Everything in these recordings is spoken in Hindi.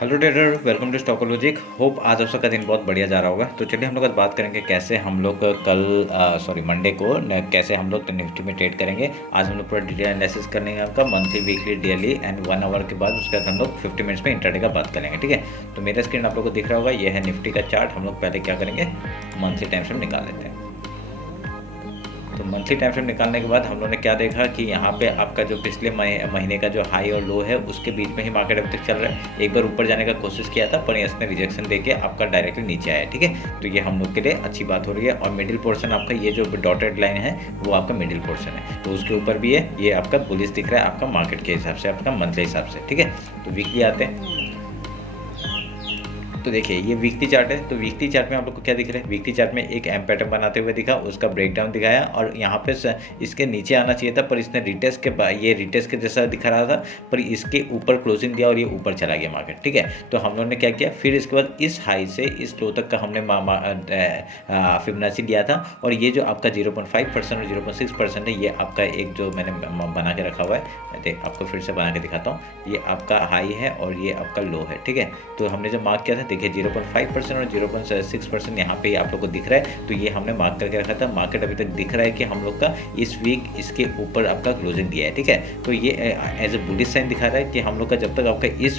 Hello trader, welcome to Stockologic. Hope आज आप सबका दिन बहुत बढ़िया जा रहा होगा। तो चलिए हम लोग आज बात करेंगे कैसे हम लोग कल मंडे को कैसे हम लोग निफ्टी में ट्रेड करेंगे। आज हम लोग पूरा डिटेल एनालिसिस करेंगे आपका monthly, weekly, daily and 1 hour के बाद उसके बाद हम लोग 50 मिनट्स में इंट्राडे का बात करेंगे। ठीक है, तो मेरा स्क्रीन आप लोग को दिख रहा होगा, ये है निफ्टी का चार्ट। हम लोग पहले क्या करेंगे, मंथली टाइम फ्रेम निकाल लेते हैं। तो मंथली टाइम फ्रेम निकालने के बाद हम लोगों ने क्या देखा कि यहाँ पे आपका जो पिछले महीने का जो हाई और लो है उसके बीच में ही मार्केट अभी तक चल रहा है। एक बार ऊपर जाने का कोशिश किया था पर इसने रिजेक्शन देके आपका डायरेक्टली नीचे आया। ठीक है, तो ये हम लोग के लिए अच्छी बात हो रही है। और मिडिल पोर्शन आपका ये जो डॉटेड लाइन है वो आपका मिडिल पोर्शन है, तो उसके ऊपर भी है, ये आपका बुलिश दिख रहा है आपका मार्केट के हिसाब से, आपका मंथली हिसाब से। ठीक है, तो वीकली आते हैं। तो देखिए ये वीकली चार्ट है, तो वीकली चार्ट में आप लोग को क्या दिख रहा है, वीकली चार्ट में एक एम पैटर्न बनाते हुए दिखा, उसका ब्रेकडाउन दिखाया और यहाँ पे इसके नीचे आना चाहिए था पर इसने रिटेस्ट के ये रिटेस्ट के जैसा दिखा रहा था पर इसके ऊपर क्लोजिंग दिया और ये ऊपर चला गया मार्केट। ठीक है, तो हम लोगों ने क्या किया, फिर इसके बाद इस हाई से इस लो तक का हमने फिबोनाची लिया था और ये जो आपका 0.5% और 0.6% है, ये आपका एक जो मैंने बना के रखा हुआ है, देख आपको फिर से बना के दिखाता हूँ। ये आपका हाई है और ये आपका लो है। ठीक है, तो हमने जो मार्क किया था, देखिए 0.5% और 0.6% यहाँ पे आप लोग को दिख रहा है, तो ये हमने मार्क करके रखा था। मार्केट अभी तक दिख रहा है कि हम लोग का इस वीक इसके ऊपर आपका क्लोजिंग दिया है। ठीक है, तो ये एज ए बुलिश साइन दिखा रहा है कि हम लोग का जब तक आपका इस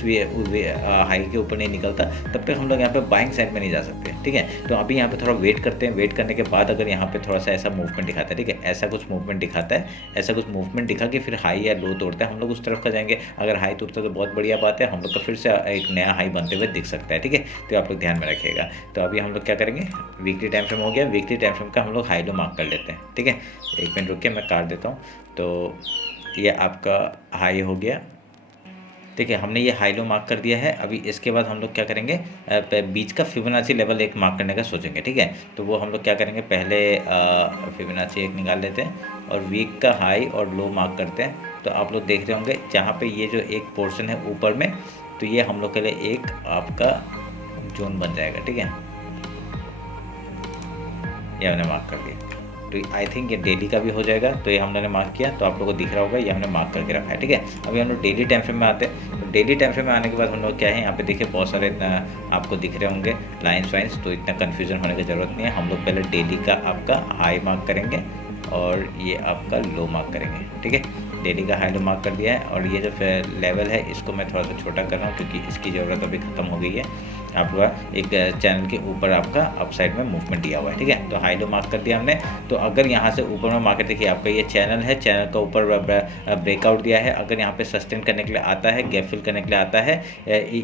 हाई के ऊपर नहीं निकलता तब तक हम लोग यहाँ पे बाइंग साइड में नहीं जा सकते। ठीक है, तो अभी यहाँ पे थोड़ा वेट करते हैं। वेट करने के बाद अगर यहाँ पे थोड़ा सा ऐसा मूवमेंट दिखाता है, ठीक है, ऐसा कुछ मूवमेंट दिखाता है, ऐसा कुछ मूवमेंट दिखा के फिर हाई या लो तोड़ता है, हम लोग उस तरफ का जाएंगे। अगर हाई तोड़ता है तो बहुत बढ़िया बात है, हम लोग का फिर से एक नया हाई बनते हुए दिख सकता है। ठीक है, तो आप लोग ध्यान में रखिएगा। तो अभी हम लोग क्या करेंगे, वीकली टाइम फ्रेम हो गया, वीकली टाइम फ्रेम का हम लोग हाई लो मार्क कर लेते हैं। ठीक है, एक मिनट रुकिए, मैं काट देता हूँ। तो ये आपका हाई हो गया। ठीक है, हमने ये हाई लो मार्क कर दिया है। अभी इसके बाद हम लोग क्या करेंगे, बीच का फिबोनाची लेवल एक मार्क करने का सोचेंगे। ठीक है, तो वो हम लोग क्या करेंगे, पहले फिबोनाची एक निकाल लेते हैं और वीक का हाई और लो मार्क करते हैं। तो आप लोग देख रहे होंगे जहाँ पे ये जो एक पोर्शन है ऊपर में, तो ये हम लोग के लिए एक आपका जोन बन जाएगा। ठीक है, ये हमने मार्क कर दिया। तो आई थिंक ये डेली का भी हो जाएगा। तो ये हमने मार्क किया, तो आप लोगों को दिख रहा होगा, ये हमने मार्क करके रखा है। ठीक है, अभी हम लोग डेली टाइम फ्रेम में आते हैं। तो डेली टाइम फ्रेम में आने के बाद हम लोग क्या है, यहाँ पे देखिए बहुत सारे आपको दिख रहे होंगे लाइन्स वाइन्स, तो इतना कन्फ्यूजन होने की ज़रूरत नहीं है। हम लोग पहले डेली का आपका हाई मार्क करेंगे और ये आपका लो मार्क करेंगे। ठीक है, डेली का हाई लो मार्क कर दिया है और ये जो लेवल है इसको मैं थोड़ा सा छोटा कर रहा हूँ क्योंकि इसकी ज़रूरत अभी ख़त्म हो गई है। आपका एक चैनल के ऊपर आपका अप साइड में मूवमेंट दिया हुआ है। ठीक है, तो हाई लो मार्क कर दिया हमने। तो अगर यहाँ से ऊपर में मार्केट, देखिए आपका ये चैनल है, चैनल का ऊपर ब्रेकआउट दिया है। अगर यहाँ पे सस्टेन करने के लिए आता है, गैप फिल करने के लिए आता है,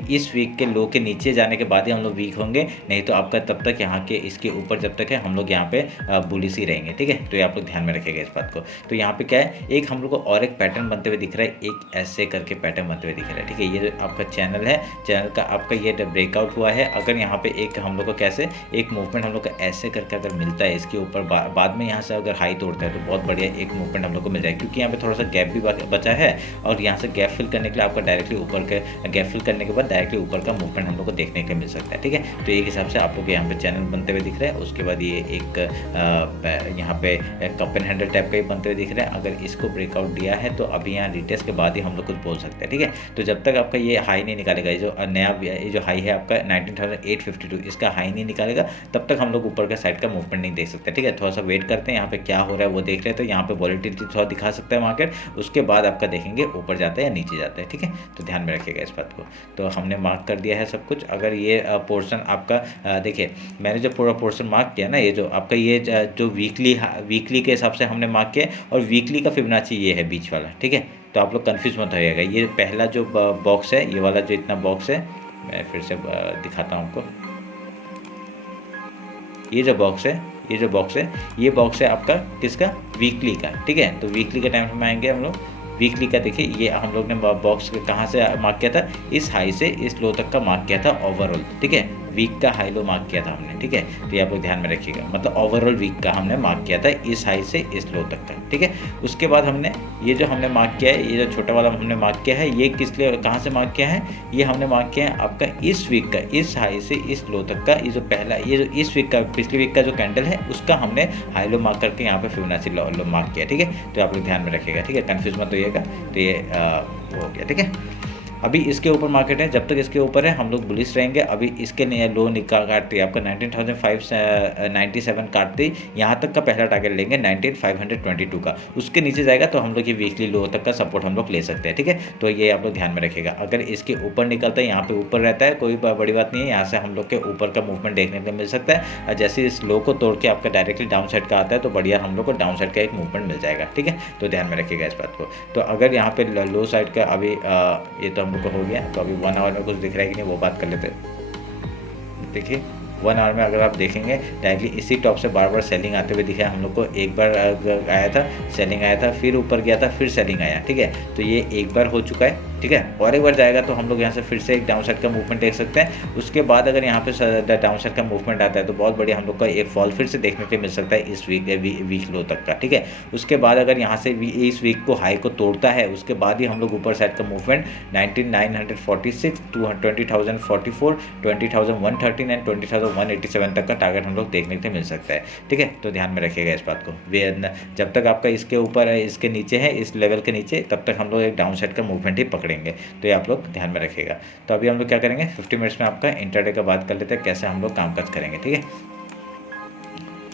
इस वीक के लो के नीचे जाने के बाद ही हम लोग वीक होंगे, नहीं तो आपका तब तक यहाँ के इसके ऊपर जब तक है हम लोग यहाँ पे बुलिश ही रहेंगे। ठीक है, तो ये आप लोग ध्यान में रखेगा इस बात को। तो यहाँ पे क्या है, एक हम लोग को और एक पैटर्न बनते हुए दिख रहा है, एक ऐसे करके पैटर्न बनते हुए दिख रहा है। ठीक है, ये जो आपका चैनल है, चैनल का आपका ये ब्रेकआउट हुआ है। अगर यहाँ पे एक हम लोग को कैसे एक मूवमेंट हम लोग को ऐसे करके अगर मिलता है इसके ऊपर, बाद में यहाँ से अगर हाई तोड़ता है तो बहुत बढ़िया एक मूवमेंट हम लोग को मिल जाएगा, क्योंकि यहाँ पे थोड़ा सा गैप भी बचा है और यहाँ से गैप फिल करने के लिए आपका डायरेक्टली ऊपर के गैप फिल करने के बाद डायरेक्टली ऊपर का मूवमेंट हम लोग को देखने के लिए मिल सकता है। ठीक है, तो एक हिसाब से आप लोग यहाँ पे चैनल बनते हुए दिख रहा है। उसके बाद ये एक यहाँ पे कप एंड हैंडल टाइप का ही बनते हुए दिख रहा है। अगर इसको ब्रेकआउट दिया है तो अभी यहाँ रिटेस्ट के बाद ही हम लोग कुछ बोल सकते हैं। ठीक है, तो जब तक आपका ये हाई नहीं निकालेगा, ये जो नया ये जो हाई है आपका 19,852, इसका हाई नहीं निकालेगा तब तक हम लोग ऊपर का साइड का मूवमेंट नहीं देख सकते। ठीक है, थोड़ा सा वेट करते हैं, यहाँ पे क्या हो रहा है वो देख रहे हैं। तो यहाँ पे वॉलेटिलिटी थोड़ा दिखा सकता है मार्केट, उसके बाद आपका देखेंगे ऊपर जाता है या नीचे जाता है। ठीक है, तो ध्यान में रखिएगा इस बात को। तो हमने मार्क कर दिया है सब कुछ। अगर ये पोर्शन आपका देखिए, मैंने जो पूरा पोर्शन मार्क किया ना, ये जो आपका ये जो वीकली के हिसाब से हमने मार्क किया और वीकली का फिबोनाची ये है बीच वाला। ठीक है, तो आप लोग कन्फ्यूज मत होइएगा। ये पहला जो बॉक्स है, ये वाला जो इतना बॉक्स है, मैं फिर से दिखाता हूँ आपको। ये जो बॉक्स है ये बॉक्स है आपका किसका, वीकली का। ठीक है, तो वीकली के टाइम में आएंगे हम लोग। वीकली का देखिए, ये हम लोग ने बॉक्स कहाँ से मार्क किया था, इस हाई से इस लो तक का मार्क किया था ओवरऑल। ठीक है, वीक का हाई लो मार्क किया था हमने। ठीक है, तो ये आप लोग ध्यान में रखिएगा, मतलब ओवरऑल वीक का हमने मार्क किया था इस हाई से इस लो तक का। ठीक है, उसके बाद हमने ये जो हमने मार्क किया है, ये जो छोटा वाला हमने मार्क किया है, ये किस लिए कहाँ से मार्क किया है, ये हमने मार्क किया है आपका इस वीक का, इस हाई से इस लो तक का। ये जो पहला, ये जो इस वीक का, पिछले वीक का जो कैंडल है उसका हमने हाई लो मार्क करके यहाँ पे फिबोनाची लो मार्क किया। ठीक है, तो आप लोग ध्यान में रखिएगा। ठीक है, कन्फ्यूज मत होइएगा। तो ये वो हो गया। ठीक है, अभी इसके ऊपर मार्केट है, जब तक इसके ऊपर है हम लोग बुलिश रहेंगे। अभी इसके नया लो काटते आपका 19,597 काटते ही यहाँ तक का पहला टारगेट लेंगे 19,522 का। उसके नीचे जाएगा तो हम लोग ये वीकली लो तक का सपोर्ट हम लोग ले सकते हैं, ठीक है। तो ये आप लोग ध्यान में रखिएगा। अगर इसके ऊपर निकलता है, यहाँ पे ऊपर रहता है, कोई बड़ी बात नहीं है, यहाँ से हम लोग के ऊपर का मूवमेंट देखने को मिल सकता है। और जैसे इस लो को तोड़ के आपका डायरेक्टली डाउन साइड का आता है तो बढ़िया हम लोग को डाउन साइड का एक मूवमेंट मिल जाएगा, ठीक है। तो ध्यान में रखिएगा इस बात को। तो अगर यहाँ पे लो साइड का अभी ये तो हम लोग को हो गया, तो अभी 1 आवर में कुछ दिख रहा है कि नहीं वो बात कर लेते हैं। देखिए 1 आवर में अगर आप देखेंगे डायरेक्टली इसी टॉप से बार बार सेलिंग आते हुए दिखा है हम लोग को। एक बार आया था, सेलिंग आया था, फिर ऊपर गया था, फिर सेलिंग आया, ठीक है। तो ये एक बार हो चुका है, ठीक है। और एक बार जाएगा तो हम लोग यहाँ से फिर से एक डाउन साइड का मूवमेंट देख सकते हैं। उसके बाद अगर यहाँ पे डाउन साइड का मूवमेंट आता है तो बहुत बढ़िया हम लोग का एक फॉल फिर से देखने को मिल सकता है इस वीक लो तक का, ठीक है। उसके बाद अगर यहाँ से इस वीक को हाई को तोड़ता है, उसके बाद ही हम लोग ऊपर साइड का मूवमेंट 19,946, 20,044, 20,113 एंड 20,187 तक का टारगेट हम लोग देखने को मिल सकता है, ठीक है। तो ध्यान में रखिएगा इस बात को। जब तक आपका इसके ऊपर है, इसके नीचे है, इस लेवल के नीचे, तब तक हम लोग एक डाउन साइड का मूवमेंट ही पकड़ेंगे। तो ये आप लोग ध्यान में रखिएगा। तो अभी हम लोग क्या करेंगे, 50 मिनट्स में आपका इंट्राडे का बात कर लेते हैं, कैसे हम लोग कामकाज करेंगे, ठीक है।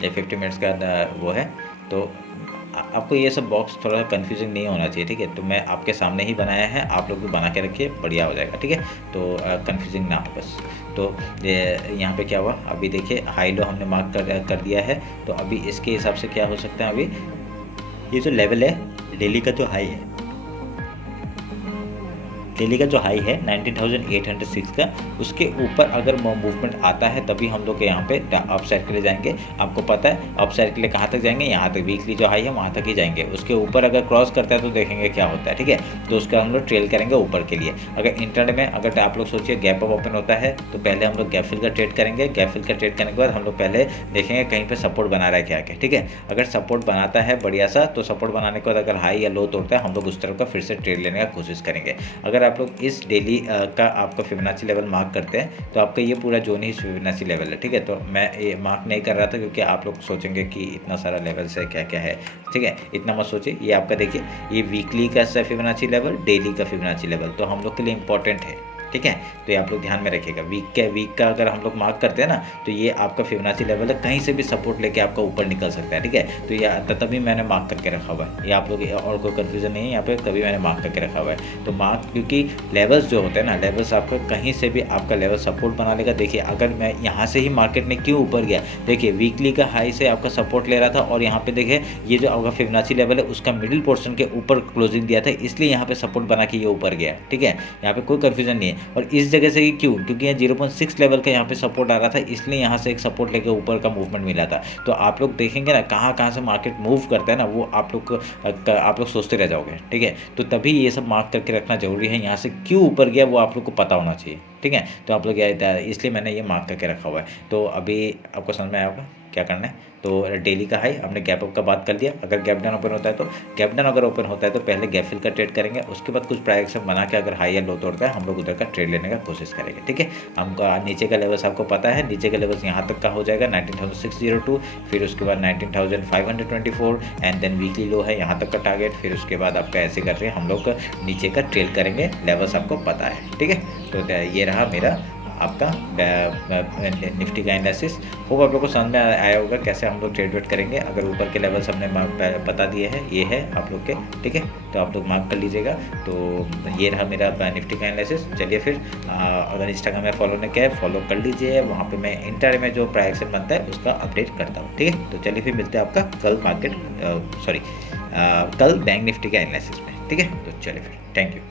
ये 50 मिनट्स का वो है। तो आपको ये सब बॉक्स थोड़ा सा कंफ्यूजिंग नहीं होना चाहिए, ठीक है। तो मैं आपके सामने ही बनाया है, आप लोग भी बना के रखिए, बढ़िया हो जाएगा, ठीक है। तो कंफ्यूजिंग ना हो बस। तो यहाँ पे क्या हुआ, अभी देखिए हाई लो हमने मार्क कर दिया है। तो अभी इसके हिसाब से क्या हो सकता है, अभी ये जो लेवल है डेली का जो हाई है, डेली का जो हाई है 19,806 का, उसके ऊपर अगर मूवमेंट आता है तभी हम लोग यहाँ पे अप साइड के लिए जाएंगे। आपको पता है अप साइड के लिए कहाँ तक जाएंगे, यहाँ तक, वीकली जो हाई है वहाँ तक ही जाएंगे। उसके ऊपर अगर क्रॉस करता है तो देखेंगे क्या होता है, ठीक है। तो उसका हम लोग ट्रेल करेंगे ऊपर के लिए। अगर इंटरडे में अगर आप लोग सोचिए गैप अप ओपन होता है तो पहले हम लोग गैप फिल का ट्रेड करेंगे। गैप फिल का ट्रेड करने के बाद हम लोग पहले देखेंगे कहीं पर सपोर्ट बना रहा है क्या क्या, ठीक है। अगर सपोर्ट बनाता है बढ़िया सा, तो सपोर्ट बनाने के बाद अगर हाई या लो तोड़ता है हम लोग उस तरफ का फिर से ट्रेड लेने का कोशिश करेंगे। अगर आप लोग इस डेली का आपका फिबोनाची लेवल मार्क करते हैं तो आपका ये पूरा जोन ही फिबोनाची लेवल है, ठीक है। तो मैं ये मार्क नहीं कर रहा था क्योंकि आप लोग सोचेंगे कि इतना सारा लेवल्स है क्या क्या है, ठीक है। इतना मत सोचिए। ये आपका देखिए ये वीकली का फिबोनाची लेवल, डेली का फिबोनाची लेवल तो हम लोग के लिए इंपॉर्टेंट है, ठीक है। तो ये आप लोग ध्यान में रखिएगा। वीक का अगर हम लोग मार्क करते हैं ना तो ये आपका फिबोनाची लेवल है, कहीं से भी सपोर्ट लेके आपका ऊपर निकल सकता है, ठीक है। तो ये तभी मैंने मार्क करके रखा हुआ है। ये आप लोग और कोई कन्फ्यूजन नहीं है यहाँ पे, तभी मैंने मार्क करके रखा हुआ है। तो मार्क, क्योंकि लेवल्स जो होते हैं ना, लेवल्स आपका कहीं से भी आपका लेवल सपोर्ट बना लेगा। देखिए अगर मैं यहाँ से ही मार्केट ने क्यों ऊपर गया, देखिए वीकली का हाई से आपका सपोर्ट ले रहा था और यहाँ पे देखिए ये जो आपका फिबोनाची लेवल है उसका मिडिल पोर्शन के ऊपर क्लोजिंग दिया था, इसलिए यहाँ पे सपोर्ट बना के ये ऊपर गया, ठीक है। यहाँ पे कोई कन्फ्यूजन नहीं है। और इस जगह से क्यों, क्योंकि यहाँ 0.6 लेवल का यहाँ पे सपोर्ट आ रहा था, इसलिए यहाँ से एक सपोर्ट लेके ऊपर का मूवमेंट मिला था। तो आप लोग देखेंगे ना कहाँ से मार्केट मूव करता है ना, वो आप लोग सोचते रह जाओगे, ठीक है। तो तभी ये सब मार्क करके रखना जरूरी है। यहाँ से क्यों ऊपर गया वो आप लोग को पता होना चाहिए, ठीक है। तो आप लोग इसलिए मैंने ये मार्क करके रखा हुआ है। तो अभी आपको समझ में आया होगा क्या करना है। तो डेली का हाई हमने गैप अप का बात कर लिया। अगर गैप डाउन ओपन होता है तो गैप डाउन अगर ओपन होता है तो पहले गैप फिल का ट्रेड करेंगे, उसके बाद कुछ प्राइस एक्शन बना के अगर हाई या लो तोड़ता है हम लोग उधर का ट्रेड लेने का कोशिश करेंगे, ठीक है। हमको नीचे का लेवल्स आपको पता है, नीचे का लेवल्स यहाँ तक का हो जाएगा 19,602, फिर उसके बाद 19,524 एंड देन वीकली लो है यहाँ तक का टारगेट। फिर उसके बाद आपका ऐसे करके हम लोग नीचे का ट्रेड करेंगे, लेवल्स आपको पता है, ठीक है। तो ये रहा मेरा आपका निफ्टी का एनालिसिस। होप आप लोग को समझ में आया होगा कैसे हम लोग ट्रेड वेट करेंगे। अगर ऊपर के लेवल्स हमने बता दिए हैं, ये है आप लोग के, ठीक है। तो आप लोग मार्क कर लीजिएगा। तो ये रहा मेरा निफ्टी का एनालिसिस। चलिए फिर अगर इंस्टाग्राम में फॉलो नहीं किया है फॉलो कर लीजिए, वहाँ पे मैं इंटर में जो प्राइस एक्शन बनता है उसका अपडेट करता हूँ, ठीक है। तो चलिए फिर मिलते हैं आपका कल कल बैंक निफ्टी का एनालिसिस में, ठीक है। तो चलिए फिर थैंक यू।